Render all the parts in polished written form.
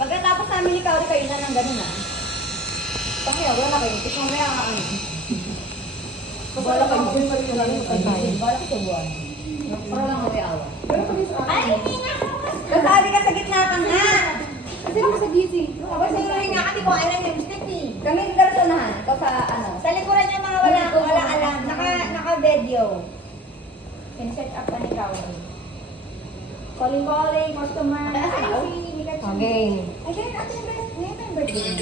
Pagkatapos namin ni Kaori kayo na ng ganun ah. Pakiya, wala kayo. Ito mamaya ano. Wala kayo. Wala kayo sa buwan. Para lang mawiawa. Ay, hindi nga ako. Kasabi ka sa gitna ka nga. Kasi ako sa busy. Kasi nga kasi ko alam yung stick eh. Kami dalasonahan. Ito sa ano. Sa likuran niya mga wala alam. Naka-video. Pin-set up pa ni Kaori. Calling, customer. Okay. Again, ate yung birthday.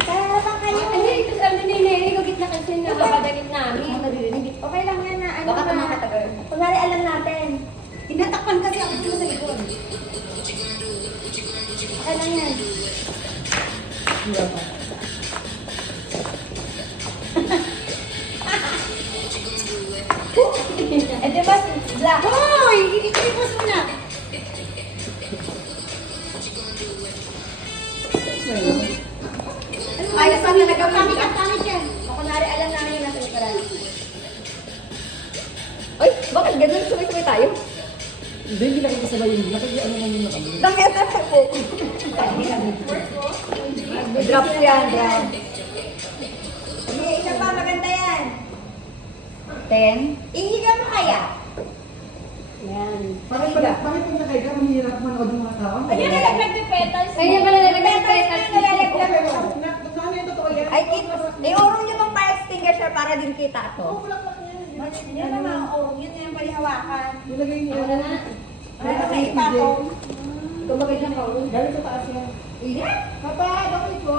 Kaya pa kayo. Hindi, ito sa amin ni Neri, kagit na kasi nakakadalit namin. Okay lang yan na ano Baka tumakatagal. Kunwari alam natin. Tinatakpan kasi ako dito sa likod. Okay lang yan. Eh, di ba, black? Hoy! Ikipos mo na! Ayos pa talaga Pamit yan. O kunwari alam namin yung nasa likuran. Ay, bakit ganun? Sabay-sabay tayo? Hindi, hindi nakikisabay yun. Ano lang yun na kami. Bakit na po? Drop yan, drop. Sige, isa pa, maganda yan. 10. Ihiga mo kaya? Yan. Bakit pag nakay ka, mahirap manood ng mga tao? Ayun, nalaglag yung petals. Ayun pala nalaglag yung petals. Nalalaglag yung Saan yung totoo yan? Ay, iurong nyo bang fire extinguisher para din kita to? Yan naman ang urong, yun yung palihawakan. Nilagay niyo Wala na. Ano sa ipatong? Tumagay ng kaulong. Galing sa taas yan. Iya? Papa, bakit po?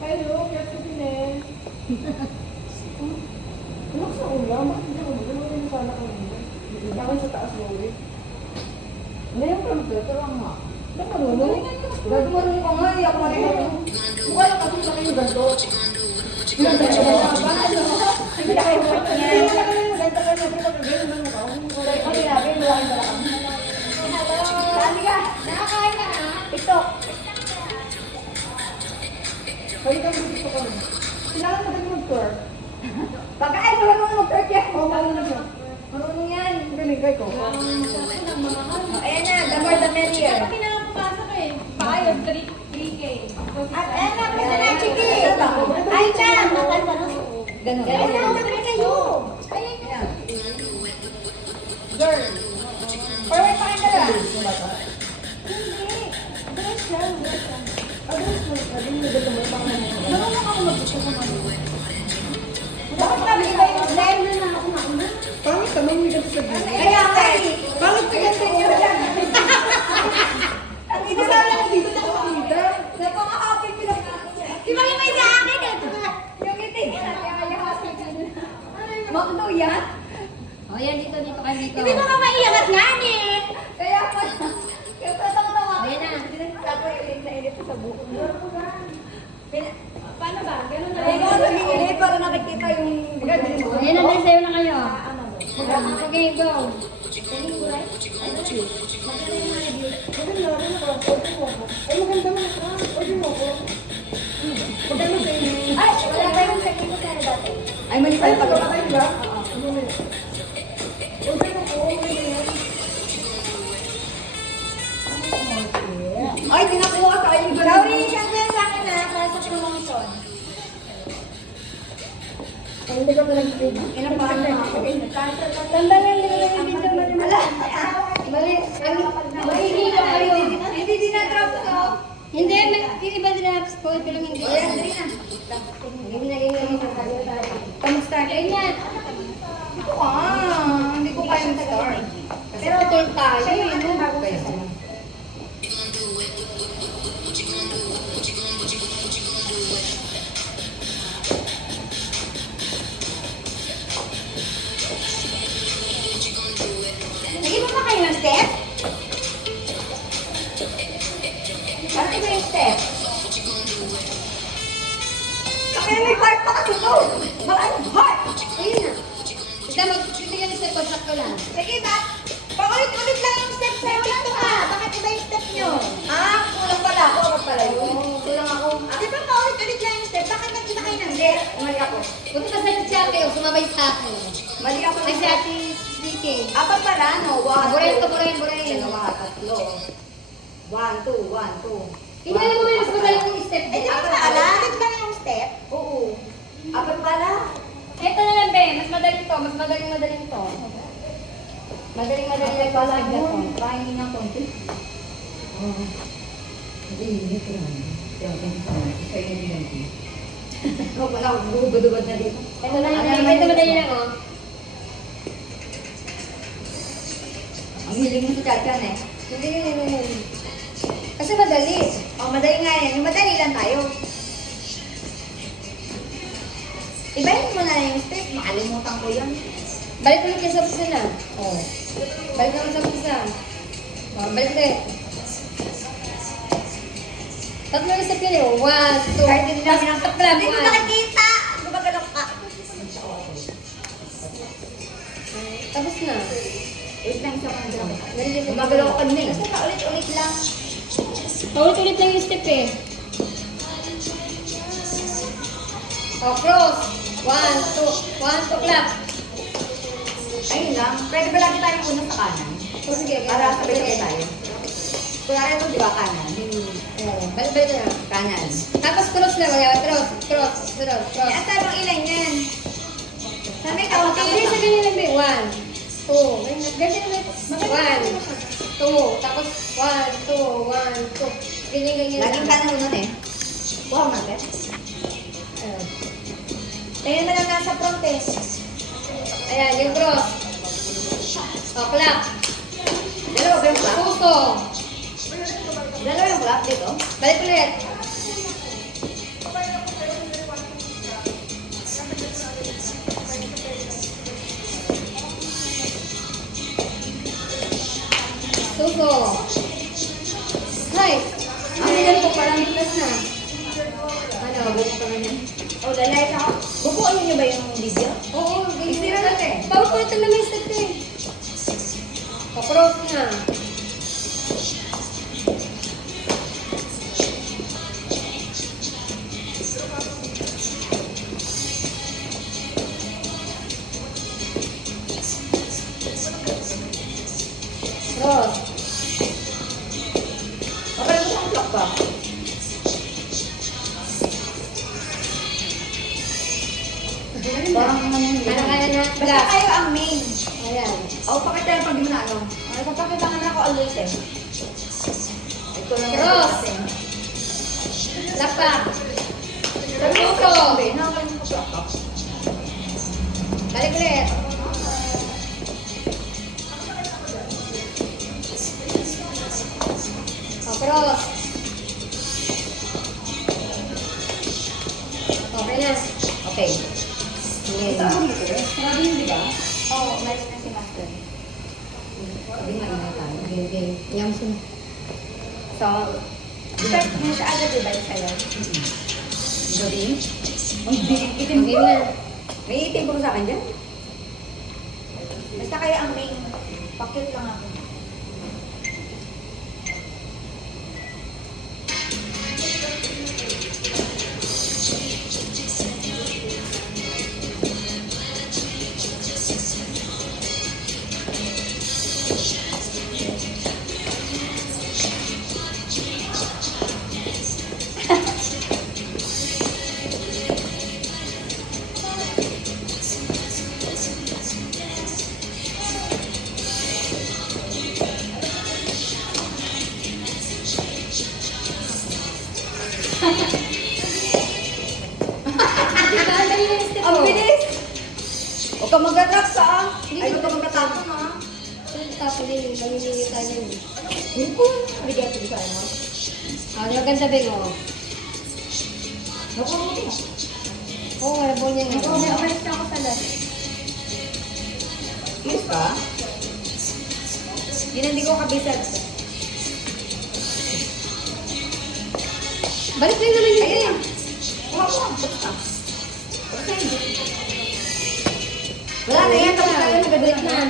Hello, yes ko din. Ano sa ulam? Bakit hindi ako magano rin sana kami? Galing sa taas mo ulit. Ngayon ka pero nga. Ba't marunong? Dati marunong ka nga, hindi ako marunong. Mukha lang kasi sa kayo ganito. Ganda ka na. Hindi kayo maganda niya. Ganda ka na, pero magagayon ng mukha. Ako sinabi, luha yung dala kami. Dali ka. Nakakain ka na. TikTok. Balik kami dito ko. Kailangan mo din mag-tour. Pagkain mo marunong mag-turk yan. Oo, marunong na siya. Marunong yan. Galing kay ko. Ayan na, the more the merrier. Kasi na lang pumasok eh. Bayad, 3K. At ayan na, gusto na chiki. Ay na. Ganun. Ay na, magkakit kayo. Ayan. Girl. Forward pa rin ka lang. Hindi. Dress lang. Marunong ako mag-gusto sa mga. Bakit kami iba yung style? Pangit ka, may ganito sa gilid. Kaya nga eh. Pangit ka ganito yun. Ang Ito sa akin, dito na ako makita. Nagpaka-happy ko lang. Di ba yung may sa akin eh? Yung ngiti. Makdo yan? O yan, dito kayo dito. Hindi mo ka maiiyak nga eh. Kaya pa. Kaya pa tawa. Ayan na. Ako yung init sa buko. Paano ba? Ganun na Ay, ko nagigilid para nakikita yung... Ayan na, din, sayo na kayo. Okay, go. Ay, maganda mo na. Order mo ko. Ay, wala tayong second sa dati. Ay, mali tayo pag Wala tayo, di ba? Ano mo yun? Order mo ko. Ay, dinakuha ka. Ay, sorry, siyempre sa akin na. Para sa promotion. Hindi ka pa nag-speed. Inapahan na ako. Tandaan nyo lang yung video mo. Mali. Mahihi ka kayo. Hindi dinadrop ko. Hindi, yung iba drops po. Ito lang hindi. Ayan, dali na. Kamusta? Ganyan. Ito hindi ko kayang start. Pero tour tayo. Ano? Naging mo ba kayo ng step? Bakit ba yung step? Kaya may part pa kasi ito. Maraming part. Ayun na. Ito, magbibigyan ng step ko, sakto lang. Sige ba? Paulit-ulit lang yung step sa'yo. Wala ito ka. Bakit iba yung step nyo? Kulang pala ako. Ako pala yun. Kulang ako. Di ba paulit-ulit lang yung step? Bakit nagkita kayo ng step? Mali ako. Buti pa sa si ate, sumabay sa akin. Mali ako. Ay, si ate, CK. Apat pala, no? One, Burahin ko, two, burahin. dalawa, tatlo. 1, 2, 1, 2. Hindi alam mo mas magaling yung step. Eh, di ba pala? Apat lang yung step? Oo. Apat pala. Ito na lang, be. Mas madaling to. Mas madaling to. Madaling lang yung step na to. Trying ng konti. Hindi, hindi ko naman. Huwag wala akong bubad-ubad na dito. Ito na lang. Ito madali lang, oh. Ang hiling mo sa Chachan eh. Hindi. Kasi madali. Oh, madali nga yan. Yung madali lang tayo. Ibahin mo na lang yung step. Makalimutan ko yun. Balik ulit kayo sa umpisa na. Oh. Balik naman sa umpisa. Oh, balik ulit. Tatlo yung step yun eh. 1, 2. Kahit hindi namin ang Tap lang. Hindi ko 1. nakikita! Gumagalok ka. Tapos na. Wait lang, isa pa na dyan. Narinig ko. Gumagalok ka din eh. Kasi paulit-ulit lang. Paulit-ulit lang yung step eh. Oh, cross. 1, 2. 1, 2, clap. Ayun lang. Pwede ba lagi tayong una sa kanan? Oh, sige. Para sabay-sabay tayo. Kunwari ito, di ba kanan? Oh, balik na. Kanan. Tapos cross lang. Cross. At anong ilan yan? Saan may Hindi, sa kaunti? ganyan lang ba? 1, 2. Ganyan lang. 1, 2. Tapos 1, 2, 1, 2. Ganyan Laging lang. kanan nun eh. Wow, natin. Ayun. Tingnan mo lang nasa front eh. Ayan, yung cross. Oh, clap. Dalawa ba yung clap? Puso. Dalawa yung clap dito? Balik ulit. Suso. Nice. Ang ganyan ko parang plus na. Ano? Magaling pa ganyan. Oh, lalay sa ako. Bubuoyin niyo ba yung video? Oo, Isira natin. PowerPoint na naman yung step eh. Pakross na. Cross. Okay lang mo clock ba? Parang naman yung Ano kaya na? Basta Glass. kayo ang main. Ayan. O, pakita yung pag di mo na ano. Nagpapakita nga na ako always eh. Ito lang yung Cross. kasi. Lapak. Sabi ko, Puso. nakakalim ko clock ka. Balik ulit. O, cross. Okay na. Okay. Sige. Ito ako dito eh. Sinabi yun, di ba? Oo, umalis na si Master. Sabi nga ina tayo. Okay. Yang sun. So, start mo siya agad, di ba? Yung sa'yo. Gabi? Ang bilig itim Okay ko. na. May itim ko sa akin dyan. Basta kayo ang main. Pakit lang ako. Diba? Ang dali na yung step Ang mo. bilis! Huwag ka mag-drop sa Ay, huwag ka mag-tapon ha. Tapos din, mamimili tayo yun. Hindi ko. Bigyan ko sa mo. Ah, di ba ganda ba yun? Naku, mo. Oo, wala po niya Naku, nga. umalis na ako sa last. Yes ka? Yun hindi ko kabisat. Balik lang naman yun Ayun eh. na. Kuha mo. Basta. Basta hindi. Wala na yan. Tapos tayo Balik nag-drop na. na.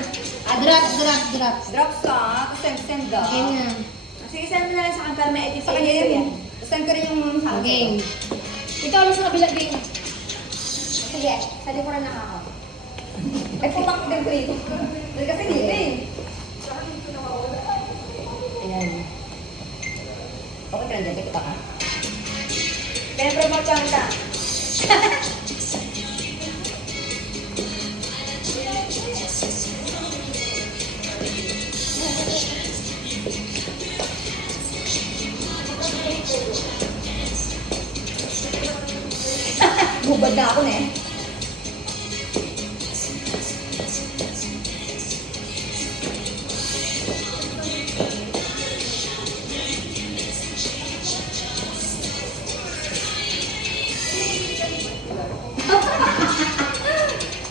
Drop. Drop ka. Send ka. Okay na. Sige, send mo na lang sa akin para may edit sa kanya yan. Send ko rin yung sa akin. Okay. Ikaw lang sa kabila, Bing. Sige, sa likuran na ako. Ay, pumak din ko dito. Kasi dito eh. Ayan. nandiyan, kita ka. Pinapromote ko kita. Bubad na ako na eh.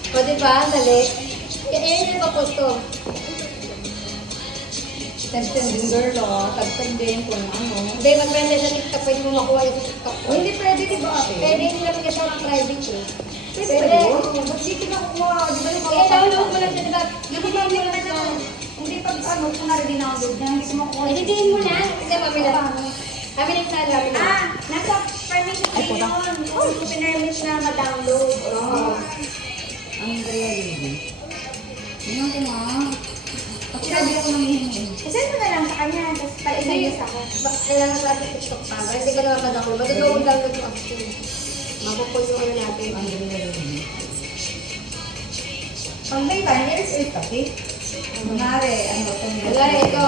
O, diba? Dali. Ayan yung paposto. Tag-trending girl, oh. Tag-trending kung ano. Hindi, mag-trend sa TikTok. Pwede mo makuha yung sa TikTok ko. O, hindi pwede, di ba ate? Pwede, hindi naman kasi ng private eh. Pwede ba yun? Ba't di kinakuha? Di ba yung I-download mo lang siya, diba? Hindi ba hindi naman na, hindi pag ano, kung na-download niya, hindi ko makuha. Editin mo na. Kasi mami na. Kami na sa alam na. Ah, nasa permission din yun. Kung pinermit na ma-download. Oo. Ang reality. Yun ko nga. Kasi sabi ako nang hihingi. Isend mo na lang sa kanya, tapos pa-isend niya sa akin. Kailangan sa ating TikTok pa. Para hindi ka naman madakulo. Matudownload yung option. Mapupul yung ano natin. Ang reality. Pag may banners, kasi. Kunwari, ano, Wala, ito.